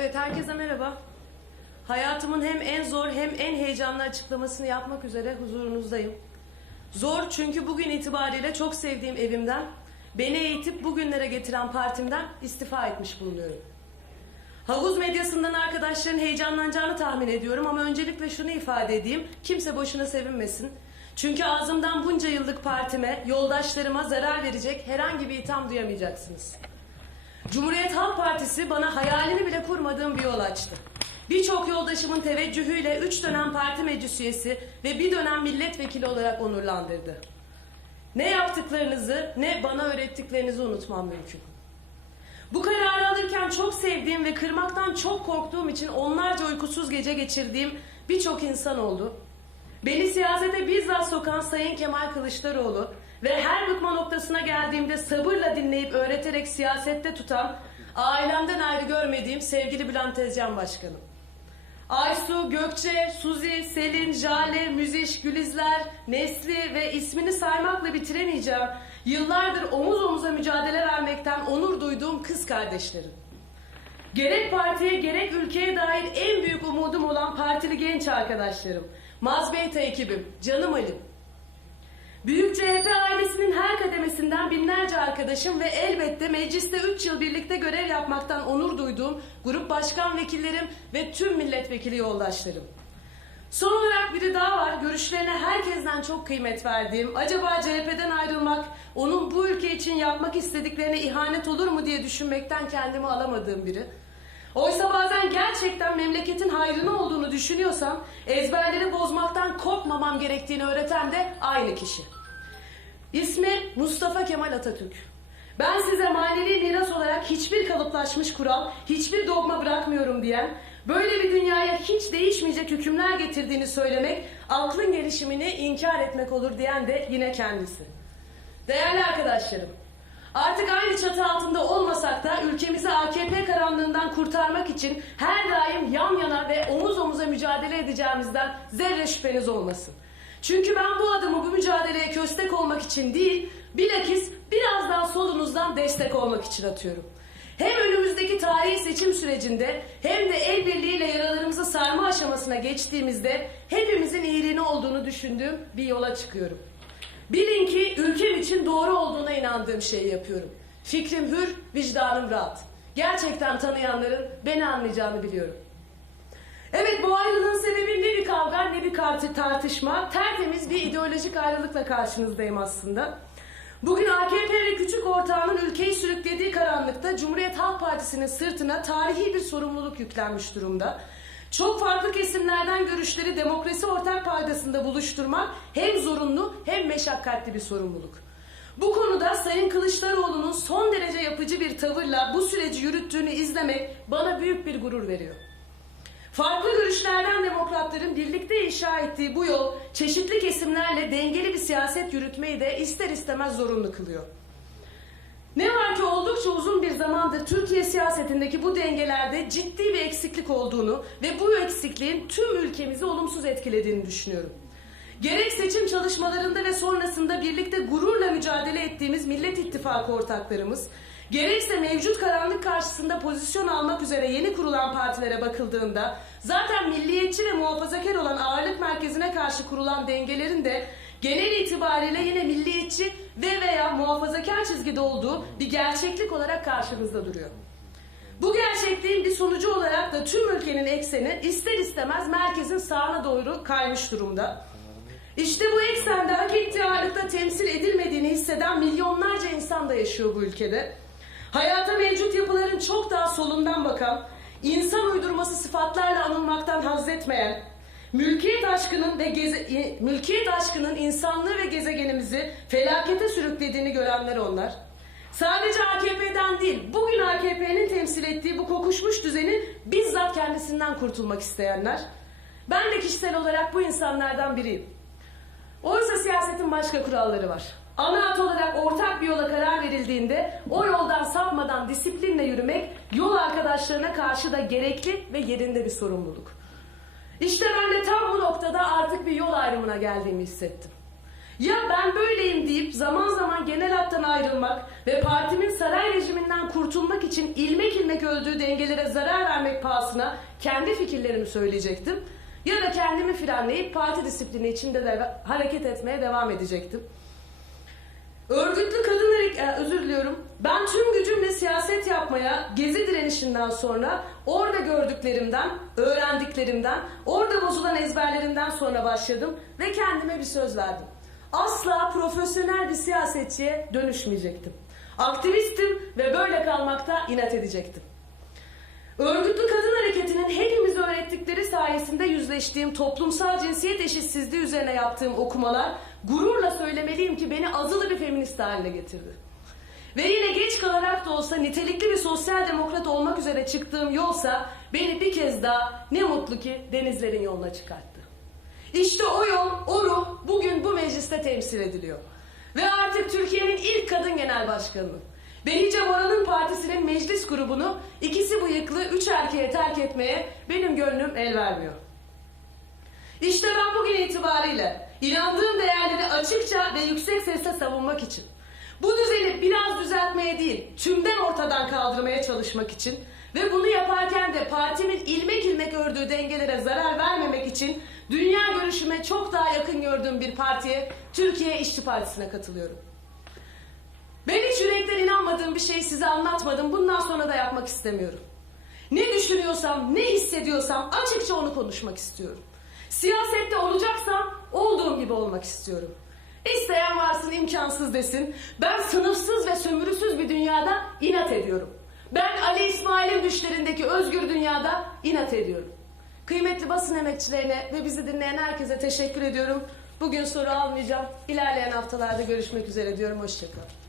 Evet, herkese merhaba. Hayatımın hem en zor hem en heyecanlı açıklamasını yapmak üzere huzurunuzdayım. Zor çünkü bugün itibariyle çok sevdiğim evimden, beni eğitip bugünlere getiren partimden istifa etmiş bulunuyorum. Havuz medyasından arkadaşların heyecanlanacağını tahmin ediyorum ama öncelikle şunu ifade edeyim. Kimse boşuna sevinmesin. Çünkü ağzımdan bunca yıllık partime, yoldaşlarıma zarar verecek herhangi bir itham duyamayacaksınız. Cumhuriyet Halk Partisi bana hayalini bile kurmadığım bir yol açtı. Birçok yoldaşımın teveccühüyle üç dönem parti meclis üyesi ve bir dönem milletvekili olarak onurlandırdı. Ne yaptıklarınızı ne bana öğrettiklerinizi unutmam mümkün. Bu kararı alırken çok sevdiğim ve kırmaktan çok korktuğum için onlarca uykusuz gece geçirdiğim birçok insan oldu. Beni siyasete bizzat sokan Sayın Kemal Kılıçdaroğlu ve her bıkma noktasına geldiğimde sabırla dinleyip öğreterek siyasette tutan, ailemden ayrı görmediğim sevgili Bülent Tezcan Başkanım. Aysu, Gökçe, Suzi, Selin, Jale, Müziş, Gülizler, Nesli ve ismini saymakla bitiremeyeceğim yıllardır omuz omuza mücadele vermekten onur duyduğum kız kardeşlerim. Gerek partiye gerek ülkeye dair en büyük umudum olan partili genç arkadaşlarım. Mazbeyta ekibim, canım Alim. Büyük CHP ailesinin her kademesinden binlerce arkadaşım ve elbette mecliste 3 yıl birlikte görev yapmaktan onur duyduğum grup başkan vekillerim ve tüm milletvekili yoldaşlarım. Son olarak biri daha var. Görüşlerine herkesten çok kıymet verdiğim, acaba CHP'den ayrılmak, onun bu ülke için yapmak istediklerine ihanet olur mu diye düşünmekten kendimi alamadığım biri. Oysa bazen gerçekten memleketin hayrına olduğunu düşünüyorsam ezberleri bozmaktan korkmamam gerektiğini öğreten de aynı kişi. İsmi Mustafa Kemal Atatürk. Ben size manevi miras olarak hiçbir kalıplaşmış kural, hiçbir dogma bırakmıyorum diyen, böyle bir dünyaya hiç değişmeyecek hükümler getirdiğini söylemek, aklın gelişimini inkar etmek olur diyen de yine kendisi. Değerli arkadaşlarım, Artık aynı çatı altında olmasak da ülkemizi AKP karanlığından kurtarmak için her daim yan yana ve omuz omuza mücadele edeceğimizden zerre şüpheniz olmasın. Çünkü ben bu adımı bu mücadeleye köstek olmak için değil, bilakis biraz daha solunuzdan destek olmak için atıyorum. Hem önümüzdeki tarihi seçim sürecinde hem de el birliğiyle yaralarımızı sarma aşamasına geçtiğimizde hepimizin iyiliğini olduğunu düşündüğüm bir yola çıkıyorum. Bilin ki ülkem için doğru olduğuna inandığım şeyi yapıyorum. Fikrim hür, vicdanım rahat. Gerçekten tanıyanların beni anlayacağını biliyorum. Evet bu ayrılığın kartı tartışma. Tertemiz bir ideolojik ayrılıkla karşınızdayım aslında. Bugün AKP ve küçük ortağının ülkeyi sürüklediği karanlıkta Cumhuriyet Halk Partisi'nin sırtına tarihi bir sorumluluk yüklenmiş durumda. Çok farklı kesimlerden görüşleri demokrasi ortak paydasında buluşturmak hem zorunlu hem meşakkatli bir sorumluluk. Bu konuda Sayın Kılıçdaroğlu'nun son derece yapıcı bir tavırla bu süreci yürüttüğünü izlemek bana büyük bir gurur veriyor. Farklı görüşlerden demokratların birlikte inşa ettiği bu yol çeşitli kesimlerle dengeli bir siyaset yürütmeyi de ister istemez zorunlu kılıyor. Ne var ki oldukça uzun bir zamandır Türkiye siyasetindeki bu dengelerde ciddi bir eksiklik olduğunu ve bu eksikliğin tüm ülkemizi olumsuz etkilediğini düşünüyorum. Gerek seçim çalışmalarında ve sonrasında birlikte gururla mücadele ettiğimiz Millet İttifakı ortaklarımız, gerekse mevcut karanlık karşısında pozisyon almak üzere yeni kurulan partilere bakıldığında zaten milliyetçi ve muhafazakar olan ağırlık merkezine karşı kurulan dengelerin de genel itibariyle yine milliyetçi ve veya muhafazakar çizgide olduğu bir gerçeklik olarak karşımızda duruyor. Bu gerçekliğin bir sonucu olarak da tüm ülkenin ekseni ister istemez merkezin sağına doğru kaymış durumda. İşte bu eksende hak ettiği ağırlıkta temsil edilmediğini hisseden milyonlarca insan da yaşıyor bu ülkede. Hayata mevcut yapıların çok daha solundan bakan, insan uydurması sıfatlarla anılmaktan haz etmeyen, mülkiyet aşkının ve geze, mülkiyet aşkının insanlığı ve gezegenimizi felakete sürüklediğini görenler onlar. Sadece AKP'den değil, bugün AKP'nin temsil ettiği bu kokuşmuş düzenin bizzat kendisinden kurtulmak isteyenler. Ben de kişisel olarak bu insanlardan biriyim. Oysa siyasetin başka kuralları var. Ana olarak ortak bir yola karar verildiğinde o yoldan sapmadan disiplinle yürümek yol arkadaşlarına karşı da gerekli ve yerinde bir sorumluluk. İşte ben de tam bu noktada artık bir yol ayrımına geldiğimi hissettim. Ya ben böyleyim deyip zaman zaman genel hattan ayrılmak ve partimin saray rejiminden kurtulmak için ilmek ilmek öldüğü dengelere zarar vermek pahasına kendi fikirlerimi söyleyecektim. Ya da kendimi frenleyip parti disiplini içinde de hareket etmeye devam edecektim. Örgütlü kadın harek- e, özür diliyorum. Ben tüm gücümle siyaset yapmaya gezi direnişinden sonra orada gördüklerimden, öğrendiklerimden, orada bozulan ezberlerimden sonra başladım ve kendime bir söz verdim. Asla profesyonel bir siyasetçiye dönüşmeyecektim. Aktivistim ve böyle kalmakta inat edecektim. Örgütlü kadın hareketinin hepimize öğrettikleri sayesinde yüzleştiğim toplumsal cinsiyet eşitsizliği üzerine yaptığım okumalar gururla söylemeliyim ki beni azılı bir feminist haline getirdi. Ve yine geç kalarak da olsa nitelikli bir sosyal demokrat olmak üzere çıktığım yolsa beni bir kez daha ne mutlu ki denizlerin yoluna çıkarttı. İşte o yol, o ruh bugün bu mecliste temsil ediliyor. Ve artık Türkiye'nin ilk kadın genel başkanı. Behice Moral'ın partisinin meclis grubunu ikisi bıyıklı üç erkeğe terk etmeye benim gönlüm el vermiyor. İşte itibariyle inandığım değerleri açıkça ve yüksek sesle savunmak için, bu düzeni biraz düzeltmeye değil, tümden ortadan kaldırmaya çalışmak için ve bunu yaparken de partimin ilmek ilmek ördüğü dengelere zarar vermemek için dünya görüşüme çok daha yakın gördüğüm bir partiye, Türkiye İşçi Partisi'ne katılıyorum. Ben hiç yürekten inanmadığım bir şeyi size anlatmadım. Bundan sonra da yapmak istemiyorum. Ne düşünüyorsam, ne hissediyorsam açıkça onu konuşmak istiyorum. Siyasette olacaksam olduğum gibi olmak istiyorum. İsteyen varsın imkansız desin. Ben sınıfsız ve sömürüsüz bir dünyada inat ediyorum. Ben Ali İsmail'in düşlerindeki özgür dünyada inat ediyorum. Kıymetli basın emekçilerine ve bizi dinleyen herkese teşekkür ediyorum. Bugün soru almayacağım. İlerleyen haftalarda görüşmek üzere diyorum. Hoşçakalın.